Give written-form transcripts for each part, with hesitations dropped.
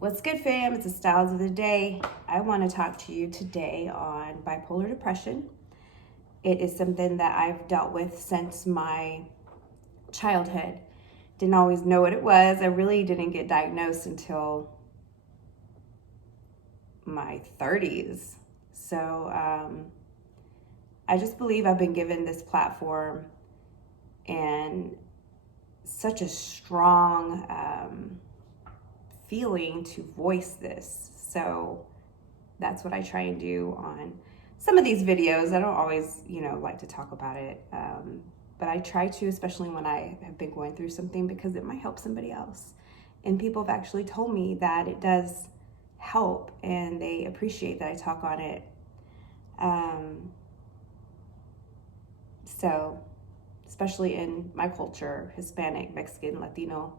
What's good, fam? It's the Styles of the Day. I want to talk to you today on bipolar depression. It is something that I've dealt with since my childhood. Didn't always know what it was. I really didn't get diagnosed until my 30s. So I just believe I've been given this platform and such a strong feeling to voice this. So that's what I try and do on some of these videos. I don't always, like to talk about it, but I try to, especially when I have been going through something, because it might help somebody else. And people have actually told me that it does help, and they appreciate that I talk on it. So, especially in my culture, Hispanic, Mexican, Latino,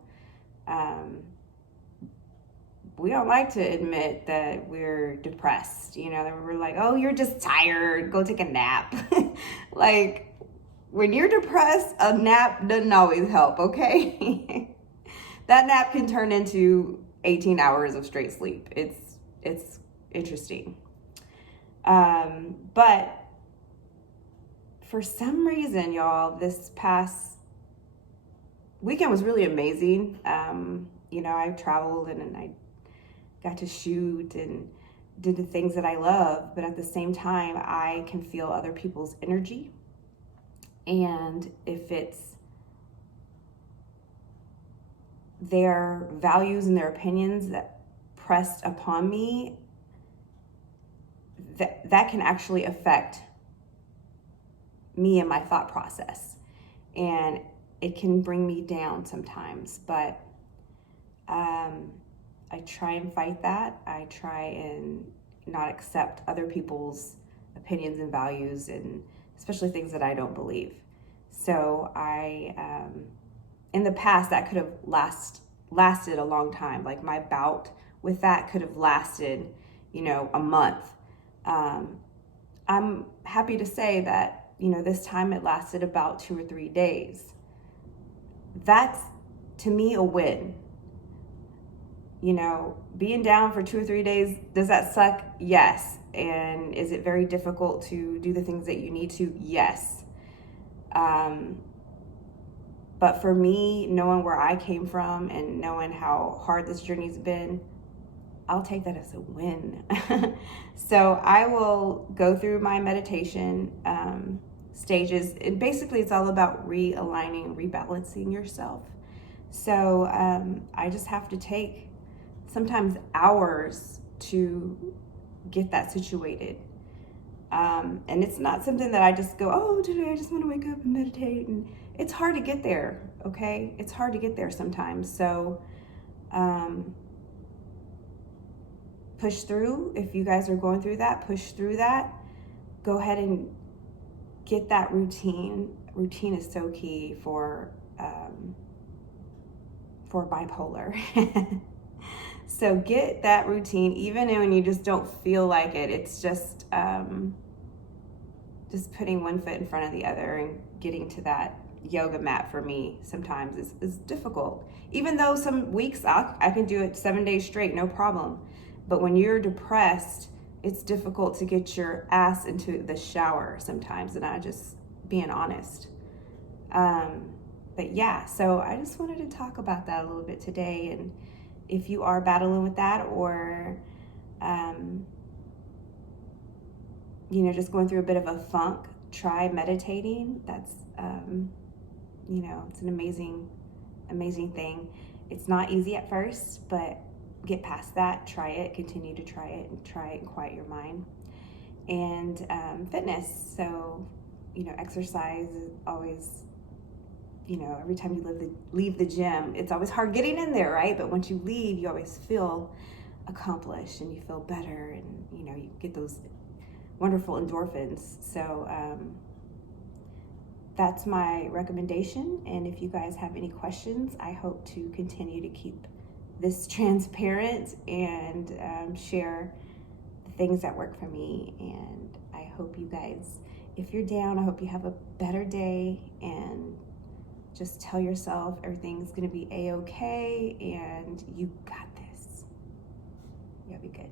we don't like to admit that we're depressed. We're like, oh, you're just tired, go take a nap. Like, when you're depressed, a nap doesn't always help, okay? That nap can turn into 18 hours of straight sleep. It's interesting. But for some reason, y'all, this past weekend was really amazing. I traveled and I got to shoot and did the things that I love, but at the same time, I can feel other people's energy. And if it's their values and their opinions that pressed upon me, that can actually affect me and my thought process. And it can bring me down sometimes, but I try and fight that. I try and not accept other people's opinions and values, and especially things that I don't believe. So in the past, that could have lasted a long time. Like, my bout with that could have lasted, a month. I'm happy to say that, this time it lasted about 2 or 3 days. That's, to me, a win. Being down for 2 or 3 days, does that suck? Yes. And is it very difficult to do the things that you need to? Yes. But for me, knowing where I came from and knowing how hard this journey's been, I'll take that as a win. So I will go through my meditation stages. And basically, it's all about realigning, rebalancing yourself. So I just have to take sometimes hours to get that situated. And it's not something that I just go, oh, today I just want to wake up and meditate. And it's hard to get there, okay? It's hard to get there sometimes. So push through. If you guys are going through that, push through that. Go ahead and get that routine. Routine is so key for bipolar. So get that routine, even when you just don't feel like it. It's just putting one foot in front of the other and getting to that yoga mat for me sometimes is difficult. Even though some weeks I can do it 7 days straight, no problem. But when you're depressed, it's difficult to get your ass into the shower sometimes, and I just being honest. But yeah, so I just wanted to talk about that a little bit today. And if you are battling with that, or just going through a bit of a funk, try meditating. That's it's an amazing thing. It's not easy at first, but get past that. Try it. Continue to try it, and try it and quiet your mind. And fitness. So exercise is always, every time you leave the gym, it's always hard getting in there, right? But once you leave, you always feel accomplished and you feel better, and you get those wonderful endorphins. So that's my recommendation. And if you guys have any questions, I hope to continue to keep this transparent and share the things that work for me. And I hope you guys, if you're down, I hope you have a better day, and just tell yourself everything's going to be a-okay, and you got this. You'll be good.